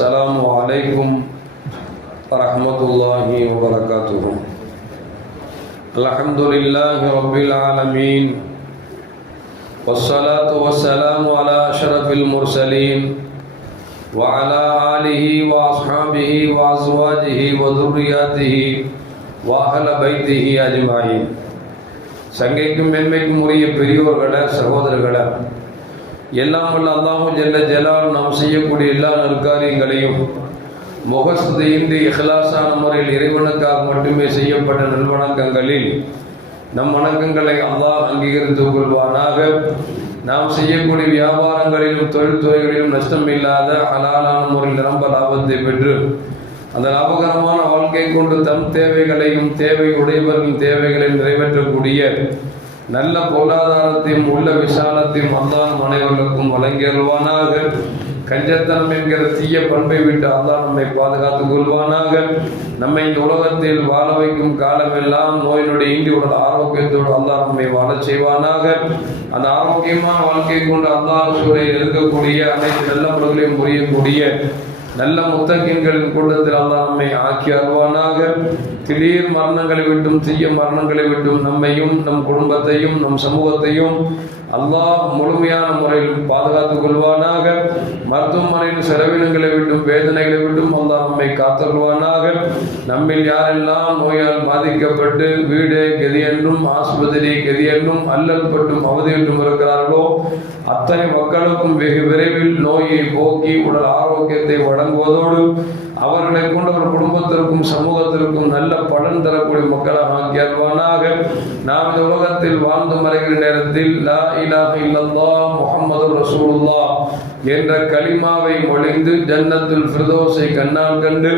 السلام عليكم ورحمة الله وبركاته. الحمد لله رب العالمين والصلاة والسلام على أشرف المرسلين وعلى آله وأصحابه وأزواجه وذرياته وأهل بيته أجمعين. சங்கைக்கும் மென்மைக்கும் உரிய பெரியோர்களே, சகோதரர்களே, எல்லாம் வல்ல அல்லாஹு ஜல்ல ஜலால் நாம் செய்யக்கூடிய எல்லா நற்காரியங்களையும் முகஸ்துதியின்றி இஹ்லாஸான முறையில் இறைவனுக்காக மட்டுமே செய்யப்பட்ட நல்வணக்கங்களில் நம் வணக்கங்களை அல்லாஹ் அங்கீகரித்துக் கொள்வானாக. நாம் செய்யக்கூடிய வியாபாரங்களிலும் தொழில்துறைகளிலும் நஷ்டம் இல்லாத ஹலாலான முறையில் நிரம்ப லாபத்தை பெற்று அந்த லாபகரமான வாழ்க்கை கொண்டு தம் தேவைகளையும் தேவை உடையவர்களின் தேவைகளை நிறைவேற்றக்கூடிய நல்ல பொருளாதாரத்தையும் உள்ள விசாலத்தையும் அல்லாஹ் அனைவர்களுக்கும் வழங்கியல்வானாக. கஞ்சத்தனம் என்கிற தீய பண்பை விட்டு அல்லாஹ் நம்மை பாதுகாத்துக் கொள்வானாக. நம்மை இந்த உலகத்தில் வாழ வைக்கும் காலமெல்லாம் நோயினுடைய இன்றி உடல் ஆரோக்கியத்தோடு அல்லாஹ் நம்மை வாழச் செய்வானாக. அந்த ஆரோக்கியமான வாழ்க்கை கொண்டு அல்லாஹ் சூழலில் இருக்கக்கூடிய அனைத்து நல்ல முறைகளையும் புரியக்கூடிய நல்ல முத்தகின்களின் கூட்டத்தில் அல்லாஹ் நம்மை ஆக்கி அருவானாக. திடீர் மரணங்களை விட்டும் தீய மரணங்களை விட்டும் நம்மையும் நம் குடும்பத்தையும் நம் சமூகத்தையும் அல்லாஹ் முழுமையான முறையில் பாதுகாத்துக் கொள்வானாக. மருத்துவமனையின் செலவினங்களை விட்டும் வேதனைகளை விட்டும் அல்லாஹ் நம்மை காத்தருள்வானாக. நம்மில் யாரெல்லாம் நோயால் பாதிக்கப்பட்டு வீடு கதி என்றும் ஆஸ்பத்திரி கதி என்றும் அல்லல் பட்டும் அவதியிட்டும் இருக்கிறார்களோ அத்தனை மக்களுக்கும் வெகு விரைவில் நோயை போக்கி உடல் ஆரோக்கியத்தை வழங்குவதோடு அவர்களை கொண்டு அவர் குடும்பத்திற்கும் சமூகத்திற்கும் நல்ல பலன் தரக்கூடிய மக்களாக ஆக்கி அருள்வானாக. நாம் இந்த உலகத்தில் வாழ்ந்து மறைகிற நேரத்தில் லா இலாஹ இல்லல்லாஹ் முஹம்மது ரசூலுல்லாஹ் என்ற கலிமாவை மொழிந்து ஜன்னத்துல் ஃபிர்தௌஸை கண்ணால் கண்டு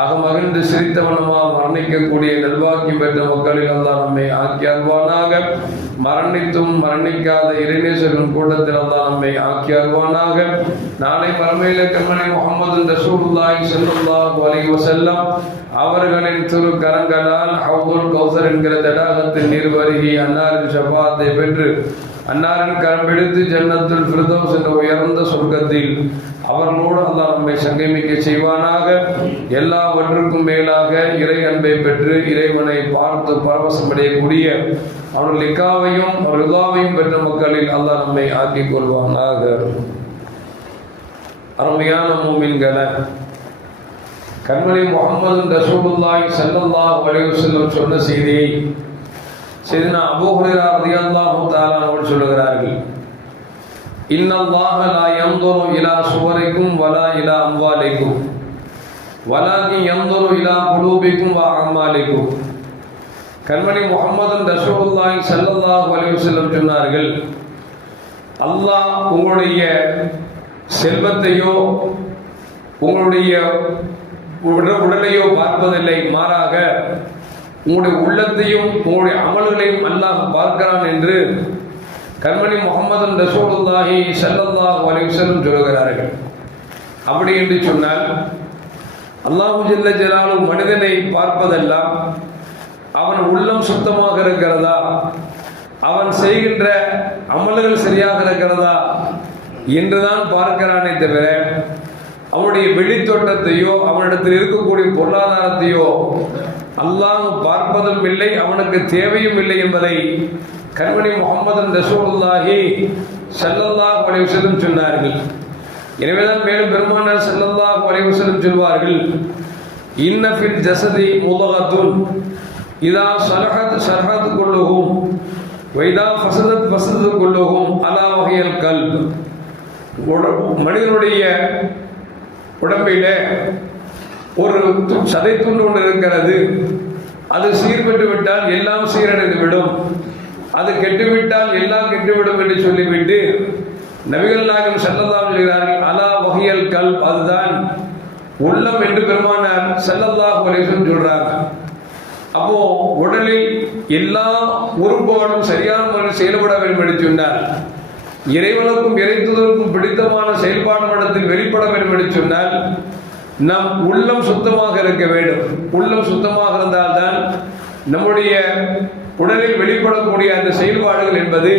அகமகிழ்ந்து சிரித்தவனமாக மரணிக்கக்கூடிய நல்வாக்கியம் பெற்ற மக்களில் அல்லாஹ் நம்மை ஆக்கி அருள்வானாக. மரணித்தும் மரணிக்காத இறைநேசர்களின் கூட்டத்தில் அல்லாஹ் நம்மை ஆக்கி அருள்வானாக. நாளை மறுமையிலே கண்மணி முஹம்மது ரசூலுல்லாஹி ஸல்லல்லாஹு அலைஹி வஸல்லம் அவர்களின் திரு கரங்களால் ஹவ்துல் கௌசர் என்கிற தடாகத்தின் நீர் பருகி அன்னாரின் ஷஃபாஅத்தை பெற்று அன்னாரின் கரம் பிடித்து ஜன்னத்துல் ஃபிர்தௌஸ் என்ற உயர்ந்த சொர்க்கத்தில் அவர்களோடு அல்லாஹ் நம்மை சங்கமிக்க செய்வானாக. எல்லாவற்றுக்கும் மேலாக இறை அன்பை பெற்று இறைவனை பார்த்து பரவசமடையக்கூடிய அவர்கள் லிக்காவையும் ரிதாவையும் பெற்ற மக்களில் அல்லாஹ் நம்மை ஆக்கிக் கொள்வானாக. அருமையான மூமின்களே, கண்மணி முஹம்மது ரசூலுல்லாஹி ஸல்லல்லாஹு அலைஹி வஸல்லம் சொன்ன செய்தியை சையதுனா அபூ ஹுரைரா ரலியல்லாஹு தஆலா அவர்கள் சொல்லுகிறார்கள். இன்னல்லாஹ லா யன்துரு இலா சுவரிக்கும் வலா இலா அம்வாலிக்கும் வலாகின் யன்துரு இலா குலூபிக்கும் வ அமாலிக்கும். கண்மணி முஹம்மது ரசூலுல்லாஹி ஸல்லல்லாஹு அலைஹி வஸல்லம் சொன்னார்கள், அல்லாஹ் உங்களுடைய செல்வத்தையோ உங்களுடைய உடலையோ பார்ப்பதில்லை, மாறாக உங்களுடைய உள்ளத்தையும் உங்களுடைய அமல்களையும் அல்லாஹ் பார்க்கிறான் என்று கண்மணி முஹம்மது ரசூலுல்லாஹி ஸல்லல்லாஹு அலைஹி வஸல்லம் சொல்கிறார்கள். அப்படி என்று சொன்னால் அல்லாஹு ஜல்ல ஜலாலுஹு மனிதனை பார்ப்பதெல்லாம் அவன் உள்ளம் சுத்தமாக இருக்கிறதா, அவன் செய்கின்ற அமல்கள் சரியாக இருக்கிறதா என்றுதான் பார்க்கிறானே தவிர அவனுடைய வெளித்தோட்டத்தையோ அவனிடத்தில் இருக்கக்கூடிய பொருளாதாரத்தையோ அல்லாஹ் பார்ப்பதும் இல்லை, அவனுக்கு தேவையும் இல்லை என்பதை கண்மணி முஹம்மது ரசூலுல்லாஹி ஸல்லல்லாஹு அலைஹி வஸல்லம் சொன்னார்கள். எனவேதான் மேலும் பெருமானார் ஸல்லல்லாஹு அலைஹி வஸல்லம் சொல்வார்கள், இன்ன ஃபில் ஜஸதி முலகத்துன் இதா ஸலஹத் ஸலஹத் குல்லுஹும் வ இதா ஃபஸதத் ஃபஸதத் குல்லுஹும் அலா வஹியல் கல்ப். மனிதனுடைய உடம்பிலே ஒரு சதை துண்டு ஒன்று இருக்கிறது. அது சீர்பட்டு விட்டால் எல்லாம் சீரடைந்து விடும், அது கெட்டுவிட்டால் எல்லாம் கெட்டுவிடும் என்று சொல்லிவிட்டு நபிகள் நாயகம் ஸல்லல்லாஹு அலைஹி சொல்கிறார்கள், அலா வஹியல் கல்ப், அதுதான் உள்ளம் என்று பெருமானார் ஸல்லல்லாஹு அலைஹி வஸல்லம் சொல்றாங்க. அப்போ உடலில் எல்லா உறுப்புகளும் சரியான முறையில் செயல்பட வேண்டும் என்று சொன்னார். இறைவனுக்கும் இறைத்துதலுக்கும் பிடித்தமான செயல்பாடு இடத்தில் வெளிப்பட வேண்டும் என்று சொன்னால் நம் உள்ளம் சுத்தமாக இருக்க வேண்டும். உள்ளம் சுத்தமாக இருந்தால்தான் நம்முடைய உடலில் வெளிப்படக்கூடிய அந்த செயல்பாடுகள் என்பது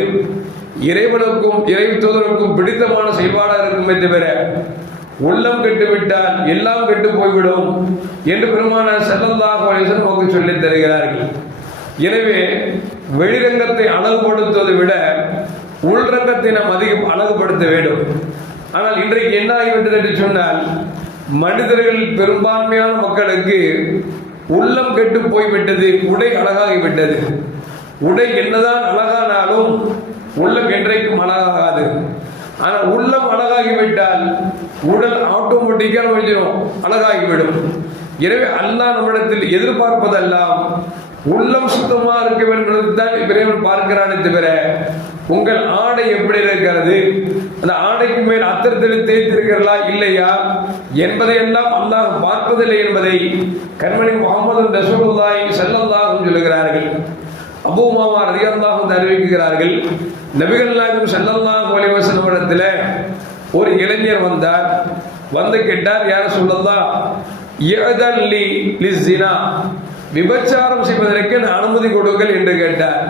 இறைவனுக்கும் இறை தூதருக்கும் பிடித்தமான செயல்பாடாக இருக்குமே தவிர உள்ளம் கெட்டுவிட்டால் எல்லாம் கெட்டு போய்விடும் என்று பெருமானார் ஸல்லல்லாஹு அலைஹி வஸல்லம் நமக்கு சொல்லித் தருகிறார்கள். எனவே வெளிரங்கத்தை அழகுபடுத்துவதை விட உள்ரங்கத்தை நாம் அதிகம் அழகுபடுத்த வேண்டும். ஆனால் இன்றைக்கு என்ன ஆகிவிட்டது என்று சொன்னால், மனிதர்கள் பெரும்பான்மையான மக்களுக்கு உள்ளம் கெட்டு போய்விட்டது, உடை அழகாகிவிட்டது. உடை என்னதான் அழகானாலும் உள்ளம் என்றைக்கும் அழகாகாது. ஆனால் உள்ளம் அழகாகிவிட்டால் உடல் ஆட்டோமேட்டிக்காக அழகாகிவிடும். எனவே அல்லாஹ் நம்மிடத்தில் எதிர்பார்ப்பதெல்லாம் உள்ளம் சுத்தமாக இருக்க வேண்டும் தான் இறைவன் பார்க்கிறானே தவிர உங்கள் ஆடை எப்படி இருக்கிறது, அந்த ஆடைக்கு மேல் அத்தரத்தில் தேய்த்திருக்கிறதா இல்லையா என்பதையெல்லாம் அல்லாஹ் பார்ப்பதில்லை என்பதை கண்மணி முஹம்மது ரசூலுல்லாஹி ஸல்லல்லாஹு அலைஹி வஸல்லம் சொல்லுகிறார்கள். அபூ உமாமா ரலியல்லாஹு அன்ஹு அறிவிக்கிறார்கள், நபிகள் நாயகம் ஸல்லல்லாஹு அலைஹி வஸல்லம் இடத்துல ஒரு இளைஞர் வந்தார். வந்து கேட்டார், யார சொல்லலாம், யஅதன் லி லிஸ்ஸினா, விபச்சாரம் செய்வதற்கு அனுமதி கொடுங்கள் என்று கேட்டார்.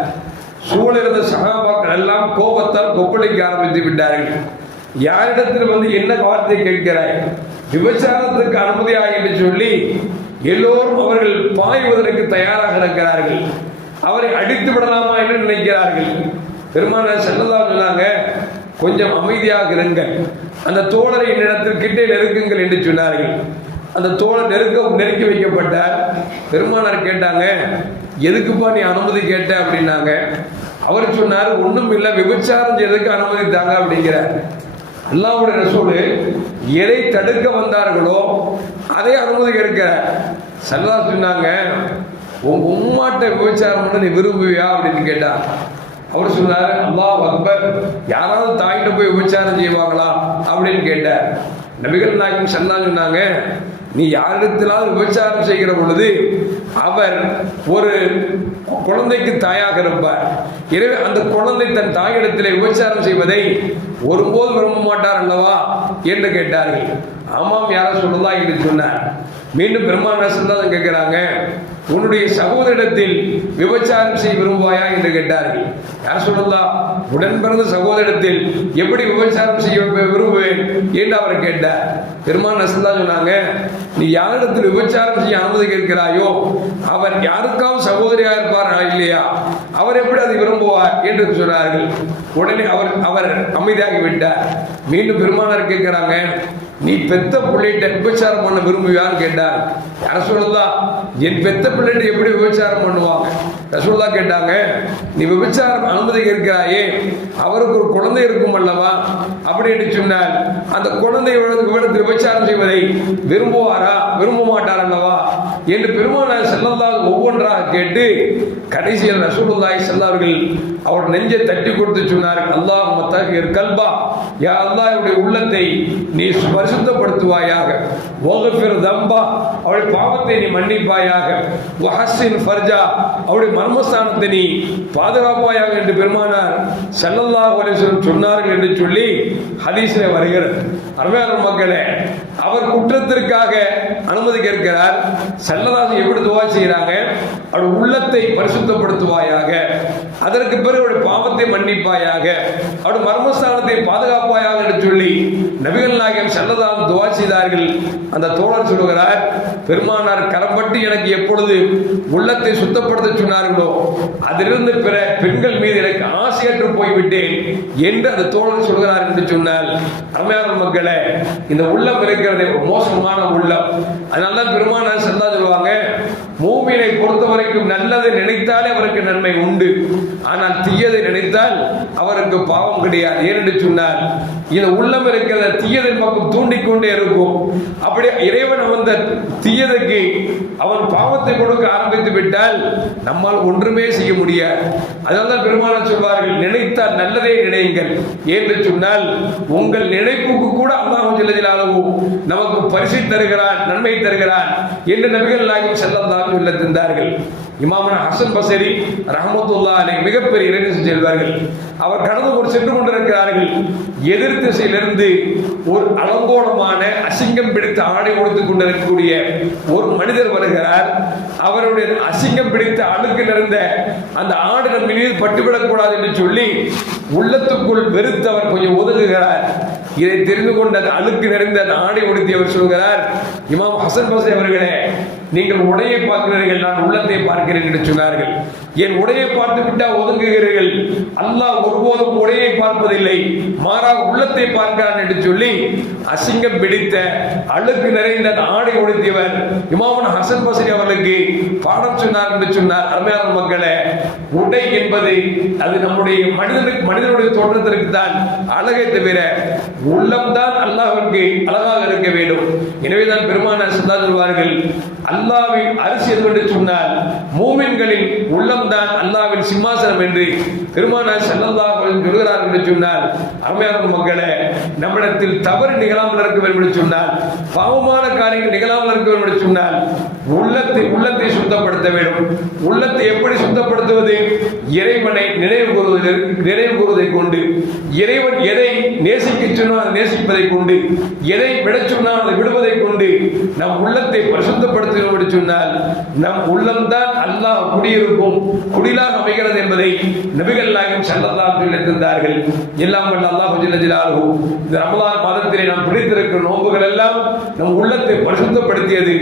சூழிருந்த சஹாபாக்கள் எல்லாம் கோபத்தால் கொப்பளிக்க ஆரம்பித்து விட்டார்கள். யாரிடத்தில் வந்து என்ன வார்த்தை கேட்கிறாய், விபச்சாரத்துக்கு அனுமதியா என்று சொல்லி எல்லோரும் அவர்கள் பாய்வதற்கு தயாராக இருக்கிறார்கள். அவரை அடித்து விடலாமா என்று நினைக்கிறார்கள். பெருமானார் ஸல்லல்லாஹு அலைஹி வஸல்லம் சொன்னாங்க, கொஞ்சம் அமைதியாக இருங்கள், அந்த தோழரை என்னிடத்தில் கிட்டே நெருக்குங்கள் என்று சொன்னார்கள். அந்த தோழர் நெருக்கி வைக்கப்பட்டார். பெருமானார் கேட்டாங்க, எதுக்குப்பா நீ அனுமதி கேட்ட அப்படின்னாங்க. அவர் சொன்னார், ஒன்றும் இல்லை, விபச்சாரம் செய்யறதுக்கு அனுமதி தாங்க அப்படிங்கிறார். அல்லாஹ்வுடைய ரசூல் எதை தடுக்க வந்தார்களோ அதை அனுமதி கேட்கிறார். ஸல்லல்லாஹு சொன்னாங்க, உங்க உம்மாட்ட விபச்சாரம் பண்ண நீ விரும்புவியா அப்படின்னு கேட்டார். அவர் சொன்னார், அல்லாஹ் அக்பர், யாராவது தாயிட்ட போய் விபச்சாரம் செய்வாங்களா அப்படின்னு கேட்டார். நபிகள் நாயகம் ஸல்லல்லாஹு சொன்னாங்க, நீ யாரிடத்திலாவது விபச்சாரம் செய்கிற பொழுது அவர் ஒரு குழந்தைக்கு தாயாக இருப்பார். எனவே அந்த குழந்தை தன் தாயிடத்திலே விபச்சாரம் செய்வதை ஒருபோது விரும்ப மாட்டார் அல்லவா என்று கேட்டார்கள். ஆமாம் யார சொல்லலாம் என்று சொன்னார். மீண்டும் பெருமானார் ஸல்லல்லாஹு அலைஹி கேட்கிறாங்க, உன்னுடைய சகோதரிடத்தில் விபச்சாரம் செய்ய விரும்புவாயா என்று கேட்டார்கள். யார் சொல்லலாம், உடன் பிறந்த சகோதரிடத்தில் எப்படி விபச்சாரம் செய்ய விரும்புவேன் என்று அவர் கேட்டார். பெருமானார் ஸல்லல்லாஹு சொன்னாங்க, நீ யாரிடத்தில் விபச்சாரம் செய்ய அனுமதி கேட்கிறாயோ அவர் யாருக்காவது சகோதரியாக இருப்பாரா இல்லையா, அவர் எப்படி அதை விரும்புவார் என்று சொன்னார்கள். உடனே அவர் அமைதியாகி விட்டார். மீண்டும் பெருமானார் கேட்கிறாங்க, நீ பெத்த பிள்ளைகிட்ட விபச்சாரம் பண்ண விரும்புவியான்னு கேட்டார். யார சொல்லலாம், என் பெத்த பிள்ளைகிட்ட எப்படி விபச்சாரம் பண்ணுவாங்க? ரசூலுல்லா கேட்டாங்க, நீ விபச்சாரம் அனுமதி கேட்கிறாயே, அவருக்கு ஒரு குழந்தை இருக்கும் அல்லவா அப்படின்னு சொன்னால் அந்த குழந்தை விபச்சாரம் செய்வதை விரும்புவாரா விரும்ப மாட்டார் அல்லவா என்று பெருமானார் ஸல்லல்லாஹு ஒவ்வொன்றாக கேட்டு கடைசியில் ரசூலுல்லாஹி ஸல்லல்லாஹு அவர்கள் அவர் நெஞ்சை தட்டி கொடுத்து சொன்னார்கள், அல்லாஹும்ம தஹிர் கல்பா, யா அல்லாஹ் அவருடைய உள்ளத்தை நீ பரிசுத்தப்படுத்துவாயாக, வக்ஃபிர் தம்பா, அவருடைய பாவத்தை நீ மன்னிப்பாயாக, வஹஸ்ஸின் ஃபர்ஜா, அவருடைய மர்மஸ்தானத்தை நீ பாதுகாப்பாயாக என்று பெருமானார் ஸல்லல்லாஹு அலைஹி வஸல்லம் சொன்னார்கள் என்று சொல்லி ஹதீஸிலே வருகிறது. அருமையான மக்களே, அவர் குற்றத்திற்காக அனுமதி கேட்கிறார். ஸல்லல்லாஹு எப்படி துஆ செய்கிறாங்க, அவருடைய உள்ளத்தை பரிசுத்தப்படுத்துவாயாக, அதற்கு பிறகு அவருடைய பாவத்தை மன்னிப்பாயாக, அவருடைய மர்மஸ்தானத்தை பாதுகாப்பாயாக என்று சொல்லி நபிகள் நாயகம் ஸல்லல்லாஹு துஆ செய்தார்கள். அந்த தோழர் சொல்லுகிறார், பெருமானார் கரப்பட்டு எனக்கு எப்பொழுது உள்ளத்தை சுத்தப்படுத்த சொன்னார்களோ அதிலிருந்து பிற பெண்கள் மீது எனக்கு ஆசையற்று போய்விட்டேன் என்று அந்த தோழர் சொல்கிறார் என்று சொன்னால், அருமையான மக்களே, இந்த உள்ளம் இருக்கிறது ஒரு மோசமான உள்ளம். அதனால்தான் பெருமானார் ஸல்லல்லாஹு சொல்லுவாங்க, மூமினை பொறுத்த வரைக்கும் நல்லதை நினைத்தாலே அவருக்கு நன்மை உண்டு, ஆனால் தீயதை நினைத்தால் அவருக்கு பாவம் கிடையாது. ஏனென்று சொன்னால் இந்த உள்ளம் இருக்கிற தீயதின் பக்கம் தூண்டிக்கொண்டே இருக்கும். அப்படியே இறைவன் அந்த தீயதைக்கு அவன் பாவத்தை கொடுக்க ஆரம்பித்து விட்டால் நம்மால் ஒன்றுமே செய்ய முடியாது. அதனால்தான் பெருமானார் சொல்வார்கள், நினைத்தால் நல்லதே நினையுங்கள் என்று சொன்னால் உங்கள் நினைப்புக்கு கூட அல்லாஹ் ஜல்லஜலாலுஹு நமக்கு பரிசு தருகிறான், நன்மை தருகிறான் என்று நபிகள் நாயகம் ஸல்லல்லாஹு அலைஹி வஸல்லம் தந்தார்கள். இமாம் ஹசன் பஸரி ரஹ்மத்துல்லாஹி அலைஹி மிகப்பெரிய இறைநேசம் செல்வார்கள். அவர் கடந்து சென்று கொண்டிருக்கிறார்கள். எதிர் திசையிலிருந்து ஒரு அலங்கோலமான அசிங்கம் பிடித்த ஆடை கொடுத்துக் கொண்டிருக்கக்கூடிய ஒரு மனிதர் வருகிறார். அவருடைய அசிங்கம் பிடித்த அழுக்கு நிறைந்த அந்த ஆடு நம்ம மீது பட்டுவிடக் கூடாது என்று சொல்லி உள்ளத்துக்குள் வெறுத்தவர் கொஞ்சம் ஒதுங்குகிறார். இதை தெரிந்து கொண்ட அழுக்கு நிறைந்த ஆடை உடுத்தியவர் சொல்கிறார், இமாம் ஹசன் பஸ்ரி அவர்களே, நீங்கள் உடையை பார்க்கிறீர்கள், நான் உள்ளத்தை பார்க்கிறேன் என்று சொன்னார்கள். என் உடையை பார்த்து விட்டால் ஒதுங்குகிறீர்கள், அல்லாஹ் ஒருபோதும் உடையை பார்ப்பதில்லை, மாறாக உள்ளத்தை பார்க்கிறான் என்று சொல்லி அசிங்கம் பிடித்த அழுக்கு நிறைந்த ஆடை உடுத்தியவர் இமாம் ஹசன் பஸ்ரி அவர்களுக்கு பாடம் சொன்னார் என்று சொன்னார். அருமையான மக்களே, உடை என்பது அது நம்முடைய மனிதனுடைய தோற்றத்திற்கு தான் அழகை தவிர உள்ளம்தான் அல்லாஹ்விற்கு அழகாக இருக்க வேண்டும். எனவேதான் பெருமானார் ஸல்லல்லாஹு அலைஹி சொல்வார்கள், அல்லாஹ்வின் அரிசி என்று சொன்னால் மூமின்களின் உள்ளம்தான் அல்லாஹ்வின் சிம்மாசனம் என்று பெருமானார் ஸல்லல்லாஹு அலைஹி வஸல்லம் சொல்கிறார் என்று சொன்னால், அருமையான மக்களே, நம்மிடத்தில் தவறு நிகழாமல் இருக்க வேண்டும் என்று சொன்னால், பாவமான காரியங்கள் நிகழாமல் இருக்க வேண்டும் என்று சொன்னால் உள்ளத்தை சுத்தப்படுத்த வேண்டும். உள்ளத்தை எப்படி சுத்தப்படுத்துவது? இறைவனை நினைவு கூறுவதை கொண்டு, இறைவன் எதை நேசிக்க சொன்னால் அதை நேசிப்பதை கொண்டு, எதை விடச் சொன்னால் அதை விடுவதை கொண்டு நம் உள்ளத்தை பரிசுத்தப்படுத்துகிறோம் என்று சொன்னால் நம் உள்ளம்தான் அல்லாஹ் குடியிருக்கும் குடிலாக அமைகிறது என்பதை நபிகள் நாயகம் ஸல்லல்லாஹு அலைஹி வஸல்லம் தந்தார்கள். எல்லாம் வல்ல அல்லாஹ் ஜல்ல ஜலாலுஹு இந்த ரமலான் மாதத்திலே நாம் பிடித்திருக்கிற நோன்புகள் எல்லாம் நம் உள்ளத்தை பரிசுத்தப்படுத்தியது.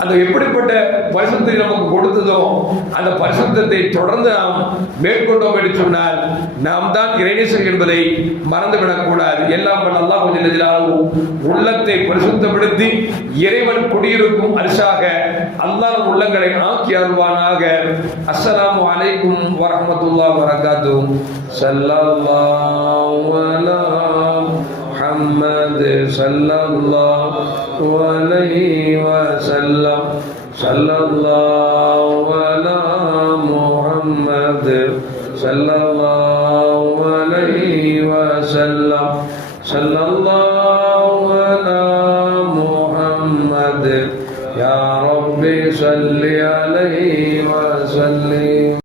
அந்த எப்படிப்பட்ட பரிசுத்தை நமக்கு கொடுத்ததோ அந்த பரிசுத்தத்தை தொடர்ந்து நாம் மேற்கொண்டோம் என்று சொன்னால் நாம் தான் இறைநேசர் என்பதை மறந்துவிடக் கூடாது. எல்லாம் வல்ல அல்லாஹ் ஜல்ல ஜலாலுஹு உள்ளத்தை பரிசுத்தப்படுத்தி இறைவன் குடியிருக்கும் அரிசாக அல்லாஹ் உள்ளங்களை ஆக்கி அருள்வானாக. அஸ்ஸலாமு அலைக்கும் வரஹ்மத்துல்லாஹி வபரகாத்துஹு. ஸல்லல்லாஹு அலா முஹம்மத் ஸல்லல்லாஹு அலைஹி வஸல்லம். ஸல்லல்லாஹு அலா முஹம்மத் ஸல்லல்லாஹு அலைஹி வஸல்லம். ஸல்லல்லாஹு அலா முஹம்மத் யா ரப்பி ஸல்லி அலைஹி வஸல்லிம்.